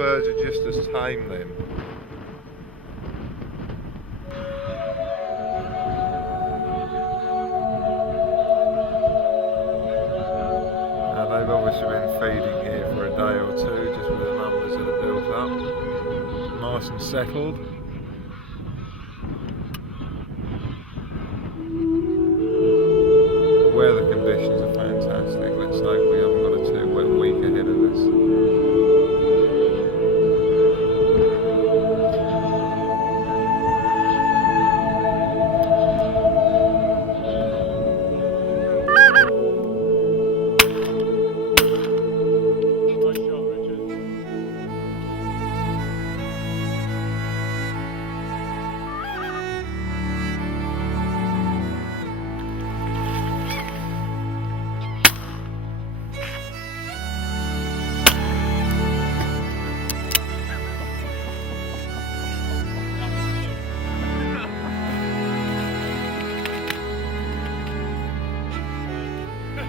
birds are just as tame then. And they've obviously been feeding here for a day or two, just with the numbers that are built up. Nice and settled. Weather conditions are fantastic. Let's hope we haven't got a too wet week ahead of us.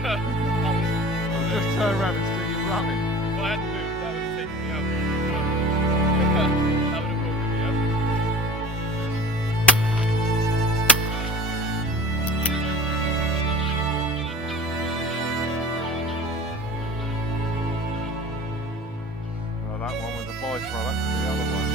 I'll just turn around and see you running. If I hadn't moved, that would have taken me out. That would have woken me up. Well, that one was a byproduct of the other one.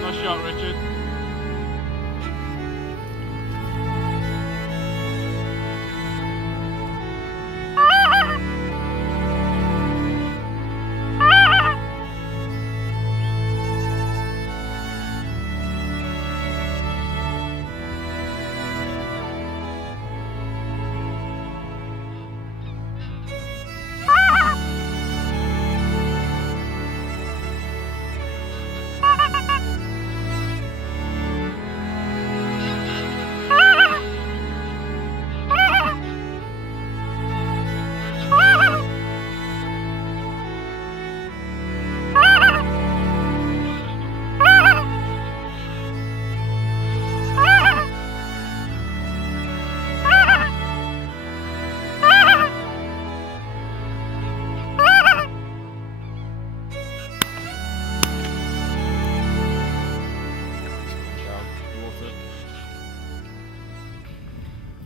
Nice shot, Richard.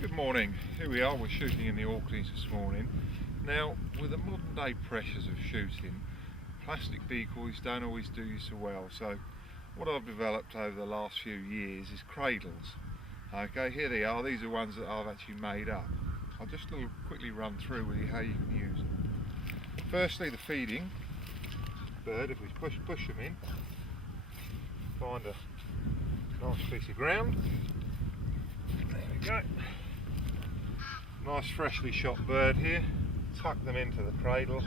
Good morning, here we are, we're shooting in the Orkneys this morning. Now, with the modern day pressures of shooting, plastic decoys don't always do you so well, so what I've developed over the last few years is cradles. Okay, here they are, these are ones that I've actually made up. I'll just quickly run through with you how you can use them. Firstly, the feeding bird, if we push them in, find a nice piece of ground. There we go. Nice freshly shot bird here. Tuck them into the cradle,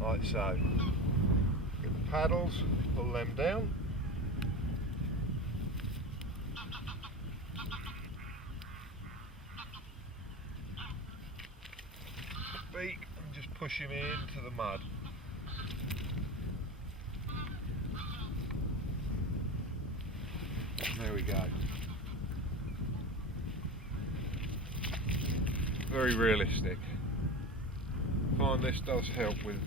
like so. Get the paddles, pull them down. Beak and just push him into the mud. There we go. Very realistic. I find this does help with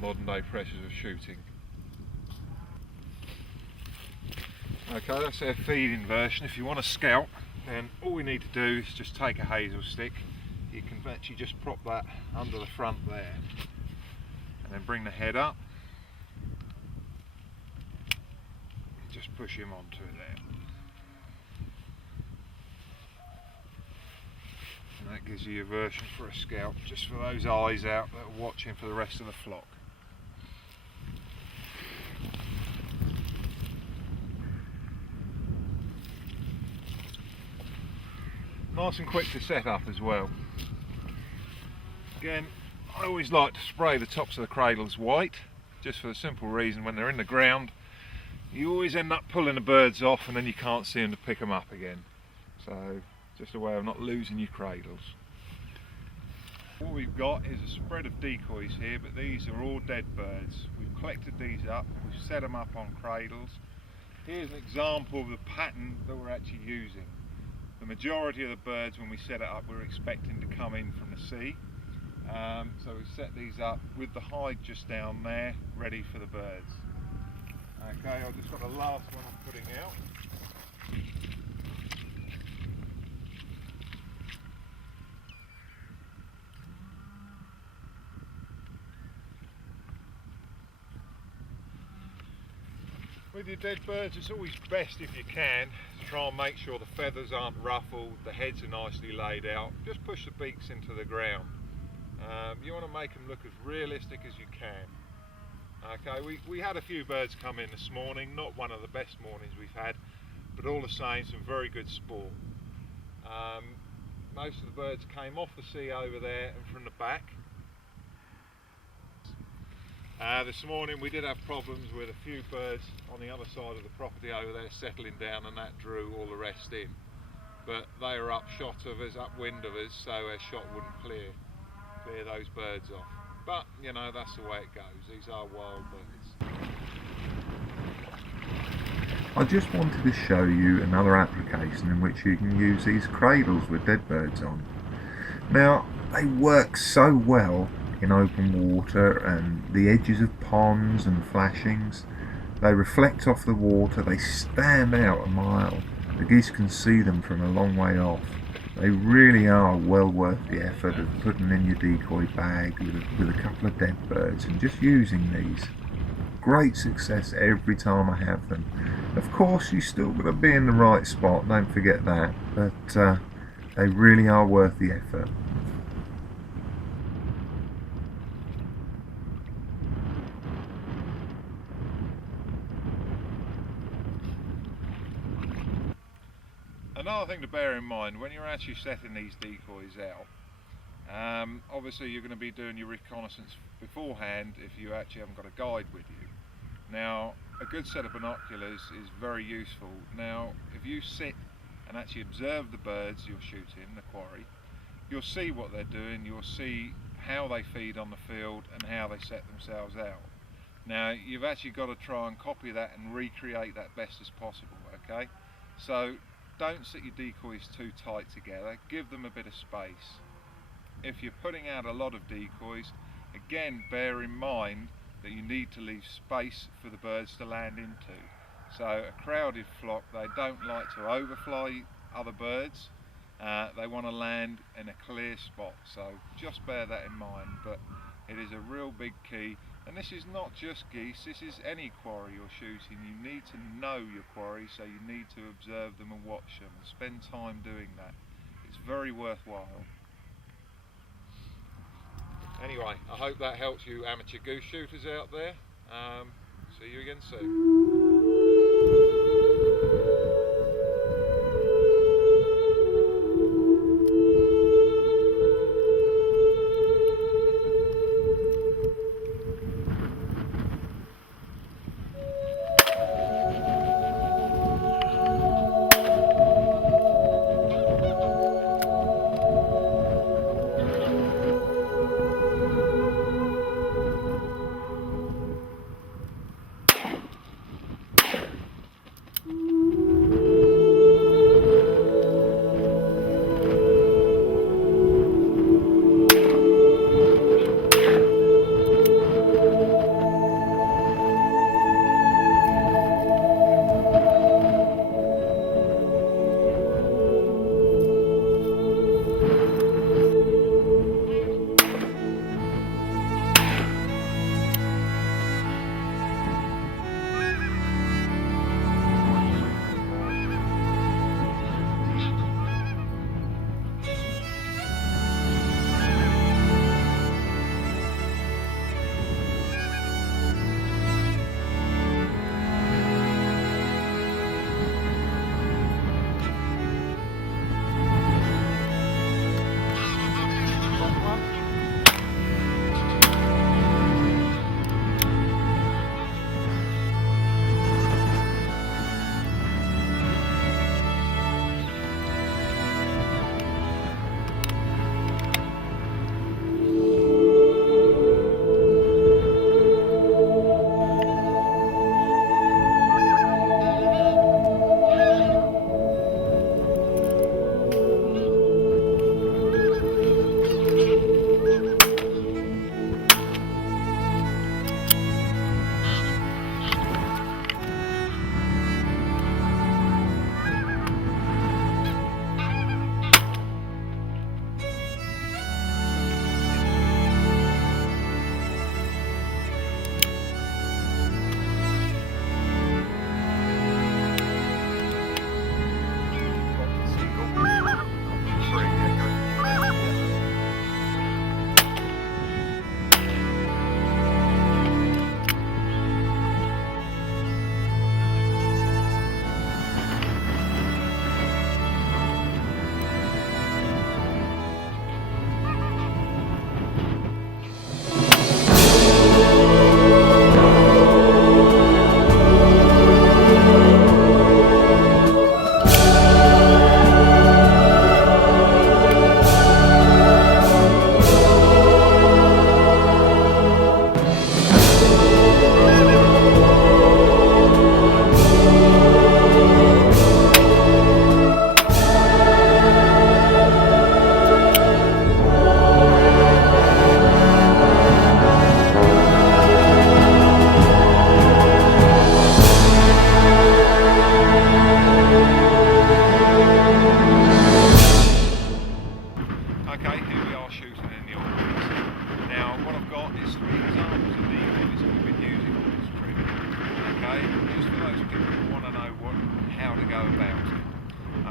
modern day pressures of shooting. Okay, that's their feeding version. If you want to scout, then all we need to do is just take a hazel stick. You can actually just prop that under the front there, and then bring the head up. Just push him onto it there. And that gives you your version for a scout, just for those eyes out that are watching for the rest of the flock. Nice and quick to set up as well. Again, I always like to spray the tops of the cradles white, just for the simple reason when they're in the ground, you always end up pulling the birds off and then you can't see them to pick them up again. So, just a way of not losing your cradles. What we've got is a spread of decoys here, but these are all dead birds. We've collected these up, we've set them up on cradles. Here's an example of the pattern that we're actually using. The majority of the birds, when we set it up, we're expecting to come in from the sea. So we set these up with the hide just down there, ready for the birds. Okay, I've just got the last one I'm putting out. With your dead birds, it's always best, if you can, to try and make sure the feathers aren't ruffled, the heads are nicely laid out. Just push the beaks into the ground. You want to make them look as realistic as you can. Okay, we had a few birds come in this morning, not one of the best mornings we've had, but all the same, some very good sport. Most of the birds came off the sea over there and from the back. This morning we did have problems with a few birds on the other side of the property over there settling down, and that drew all the rest in. But they were upshot of us, upwind of us, so our shot wouldn't clear those birds off. But, you know, that's the way it goes. These are wild birds. I just wanted to show you another application in which you can use these cradles with dead birds on. Now, they work so well in open water and the edges of ponds and flashings. They reflect off the water, they stand out a mile. The geese can see them from a long way off. They really are well worth the effort of putting in your decoy bag with a couple of dead birds and just using these. Great success every time I have them. Of course, you still got to be in the right spot, don't forget that, but they really are worth the effort. Another thing to bear in mind when you're actually setting these decoys out, obviously you're going to be doing your reconnaissance beforehand if you actually haven't got a guide with you. Now, a good set of binoculars is very useful. Now, if you sit and actually observe the birds you're shooting, the quarry, you'll see what they're doing, you'll see how they feed on the field and how they set themselves out. Now, you've actually got to try and copy that and recreate that best as possible, okay? So, don't set your decoys too tight together, give them a bit of space. If you're putting out a lot of decoys, again bear in mind that you need to leave space for the birds to land into. So a crowded flock, they don't like to overfly other birds, they want to land in a clear spot, so just bear that in mind. But it is a real big key, and this is not just geese, this is any quarry you're shooting. You need to know your quarry, so you need to observe them and watch them and spend time doing that. It's very worthwhile. Anyway, I hope that helps you amateur goose shooters out there. See you again soon.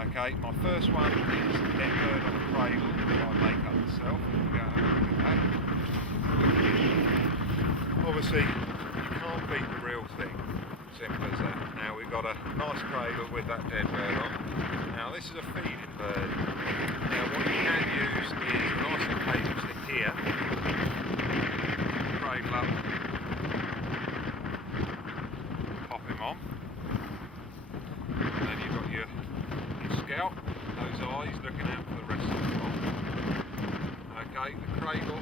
Okay, my first one is the dead bird on the cradle that I make up myself. We'll go and have a look at that. Obviously, you can't beat the real thing. Simple as that. Now we've got a nice cradle with that dead bird on. Now this is a feeding bird. Now what you can use is a nice little cable stick here. Cradle up. Pop him on. And then you've got your scout, those eyes looking out for the rest of the flock. Okay, the cradle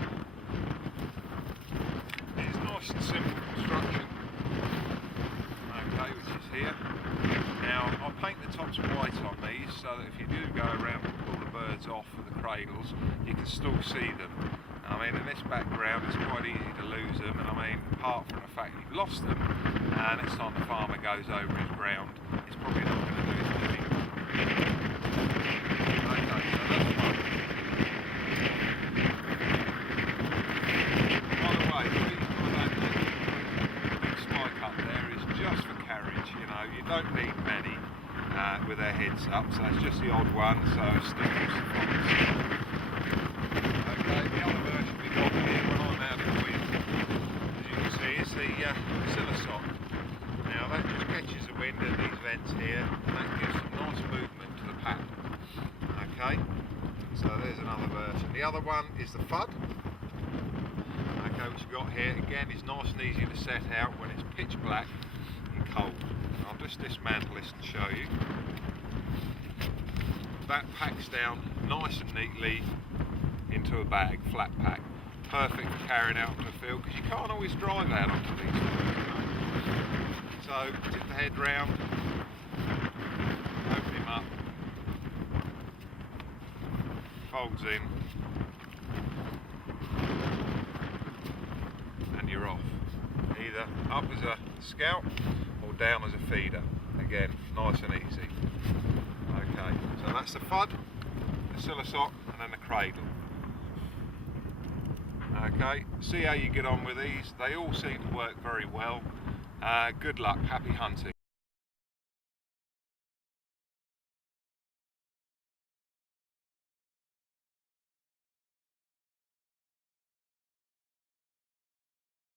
is nice and simple construction. Okay, which is here. Now I paint the tops white on these so that if you do go around and pull the birds off of the cradles, you can still see them. I mean, in this background it's quite easy to lose them, and I mean, apart from the fact you've lost them, next time the farmer goes over his ground, it's probably not going to do his living. Okay, so that's one. By the way, the reason I don't make a big spike up there is just for carriage. You know, you don't need many with their heads up, so it's just the odd one, so still suffice. Okay, the other version we got here when I'm out in the wind, as you can see, is the Silosock. Now that just catches the wind at these vents here, and that gives some nice movement to the pack. Okay, so there's another version. The other one is the Fud. Okay, which we've got here, again, is nice and easy to set out when it's pitch black and cold. I'll just dismantle this and show you. That packs down nice and neatly into a bag, flat pack. Perfect for carrying out onto the field, because you can't always drive out onto these things, you know. So tip the head round, open him up, folds in, and you're off. Either up as a scout or down as a feeder. Again, nice and easy. Okay, so that's the Fud, the Silosock, and then the cradle. Okay, see how you get on with these. They all seem to work very well. Good luck, happy hunting.